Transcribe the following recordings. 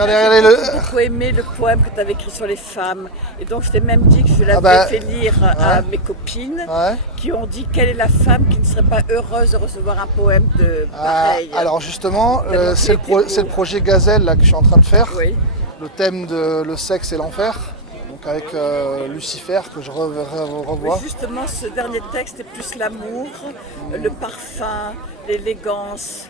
Regardez J'ai beaucoup aimé le poème que tu avais écrit sur les femmes. Et donc je t'ai même dit que je l'avais fait lire à mes copines qui ont dit quelle est la femme qui ne serait pas heureuse de recevoir un poème de pareil. Alors justement, c'est le projet Gazelle là, que je suis en train de faire. Oui. Le thème de le sexe et l'enfer. Donc avec Lucifer que je revois. Oui, justement, ce dernier texte est plus l'amour, le parfum, l'élégance.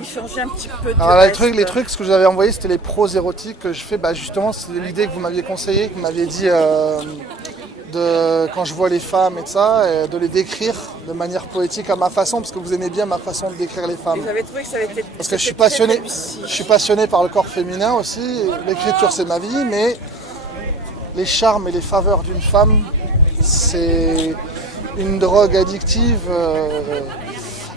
Il changeait un petit peu du reste. Les trucs, ce que je vous avais envoyé, c'était les pros érotiques que je fais. Justement, c'est l'idée que vous m'aviez conseillée, que vous m'aviez dit quand je vois les femmes et ça, de les décrire de manière poétique à ma façon, parce que vous aimez bien ma façon de décrire les femmes. Et j'avais trouvé que ça avait été parce que je suis passionné par le corps féminin aussi. L'écriture, c'est ma vie, mais les charmes et les faveurs d'une femme, c'est une drogue addictive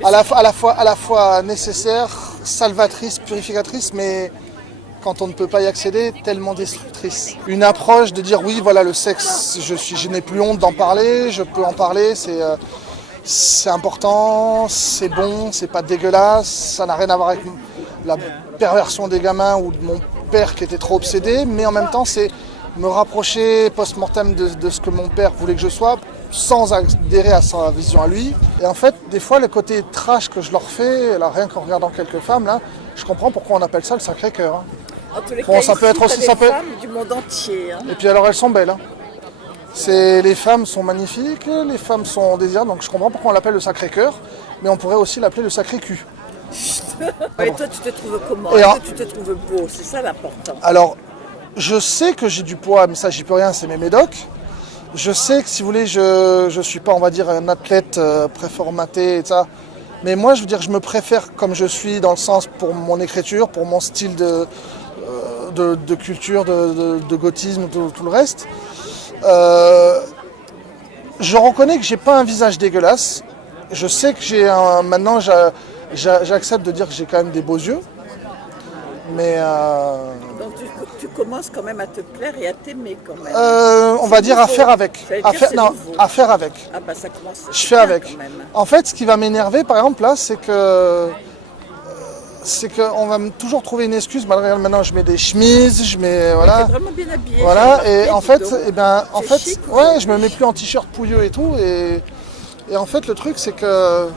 à la fois nécessaire, salvatrice, purificatrice, mais quand on ne peut pas y accéder, tellement destructrice. Une approche de dire oui, voilà, le sexe, je n'ai plus honte d'en parler, je peux en parler, c'est important, c'est bon, c'est pas dégueulasse, ça n'a rien à voir avec la perversion des gamins ou de mon père qui était trop obsédé, mais en même temps, c'est me rapprocher post-mortem de ce que mon père voulait que je sois, sans adhérer à sa vision à lui. Et en fait, des fois, le côté trash que je leur fais, là, rien qu'en regardant quelques femmes, là, je comprends pourquoi on appelle ça le Sacré-Cœur. Hein. En tous les cas, ça peut être aussi des femmes du monde entier. Hein. Et puis alors, elles sont belles. Hein. Les femmes sont magnifiques, les femmes sont désirables, donc je comprends pourquoi on l'appelle le Sacré-Cœur, mais on pourrait aussi l'appeler le Sacré-Cul. Et toi, tu te trouves comment? Est-ce que tu te trouves beau? C'est ça l'important. Alors, je sais que j'ai du poids, mais ça, j'y peux rien, c'est mes médocs. Je sais que, si vous voulez, je ne suis pas, on va dire, un athlète préformaté et ça. Mais moi, je veux dire, je me préfère comme je suis, dans le sens pour mon écriture, pour mon style de culture, de gothisme, tout le reste. Je reconnais que j'ai pas un visage dégueulasse. Je sais que maintenant, j'accepte de dire que j'ai quand même des beaux yeux. Mais donc tu commences quand même à te plaire et à t'aimer quand même. On va dire à faire avec. À faire avec. Ah bah ça commence. Je fais avec. En fait, ce qui va m'énerver, par exemple, là, c'est qu'on va toujours trouver une excuse. Maintenant, je mets des chemises, je mets voilà. T'es vraiment bien habillé. Voilà. Et en fait, chic, ouais, je me mets plus en t-shirt pouilleux et tout. Et en fait, le truc, c'est que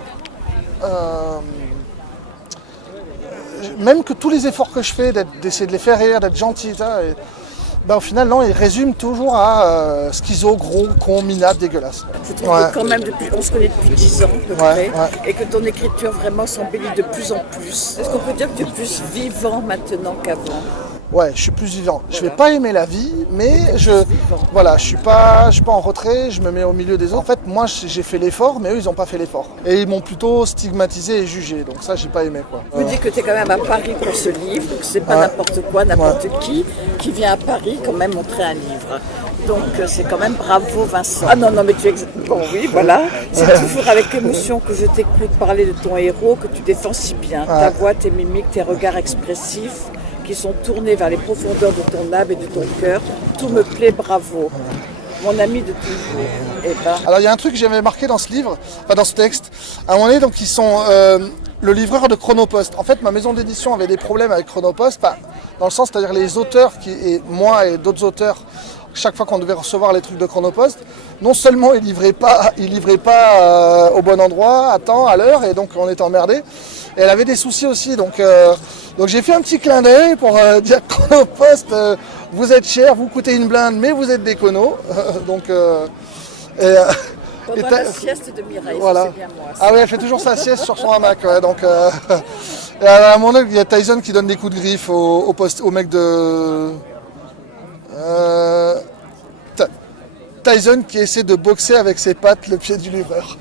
même que tous les efforts que je fais d'essayer de les faire rire, d'être gentil, ça, au final, non, ils résument toujours à schizo, gros, con, minable, dégueulasse. Je trouve que quand même, on se connaît depuis 10 ans à peu près, et que ton écriture vraiment s'embellit de plus en plus. Est-ce qu'on peut dire que tu es plus vivant maintenant qu'avant? Ouais, je suis plus vivant. Je vais pas aimer la vie, mais je suis pas en retrait, je me mets au milieu des autres. En fait, moi, j'ai fait l'effort, mais eux, ils n'ont pas fait l'effort. Et ils m'ont plutôt stigmatisé et jugé, donc ça, j'ai pas aimé, quoi. Tu me dis que tu es quand même à Paris pour ce livre, donc c'est pas n'importe quoi, n'importe qui vient à Paris quand même montrer un livre. Donc c'est quand même bravo Vincent. Ah non, mais tu es... Bon oui, voilà. C'est toujours avec émotion que je t'écoute parler de ton héros, que tu défends si bien. Ta voix, tes mimiques, tes regards expressifs, qui sont tournés vers les profondeurs de ton âme et de ton cœur. Tout me plaît, bravo. Mon ami de toujours. Alors il y a un truc que j'avais marqué dans ce livre, enfin dans ce texte. À un moment donné, donc ils sont le livreur de Chronopost. En fait, ma maison d'édition avait des problèmes avec Chronopost, dans le sens, c'est-à-dire les auteurs, et moi et d'autres auteurs, chaque fois qu'on devait recevoir les trucs de Chronopost, non seulement ils livraient pas au bon endroit, à temps, à l'heure, et donc on était emmerdés. Et elle avait des soucis aussi, donc j'ai fait un petit clin d'œil pour dire Chronopost, vous êtes cher, vous coûtez une blinde, mais vous êtes des connos. Pendant la sieste de Mireille, voilà. c'est bien moi. Ah oui, elle fait toujours sa sieste sur son hamac. Ouais, donc, et à un moment donné, il y a Tyson qui donne des coups de griffe au mec de... Tyson qui essaie de boxer avec ses pattes le pied du livreur.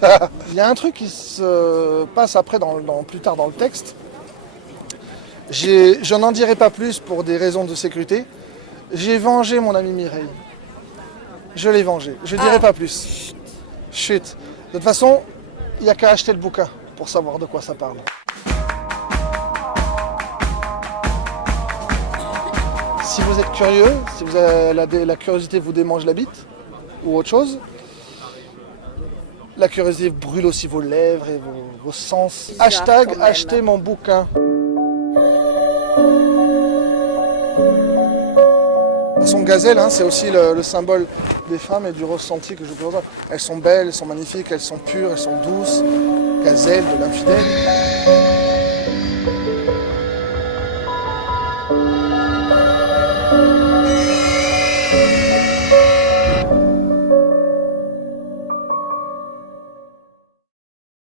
Il y a un truc qui se passe après, plus tard dans le texte. Je n'en dirai pas plus pour des raisons de sécurité. J'ai vengé mon ami Mireille. Je l'ai vengé. Je ne dirai pas plus. Chut. De toute façon, il n'y a qu'à acheter le bouquin pour savoir de quoi ça parle. Si vous êtes curieux, si vous avez la curiosité vous démange la bite, ou autre chose, la curiosité brûle aussi vos lèvres et vos sens. Hashtag achetez mon bouquin. toute façon, gazelle, hein, c'est aussi le symbole des femmes et du ressenti que je présente. Elles sont belles, elles sont magnifiques, elles sont pures, elles sont douces. Gazelle de l'infidèle.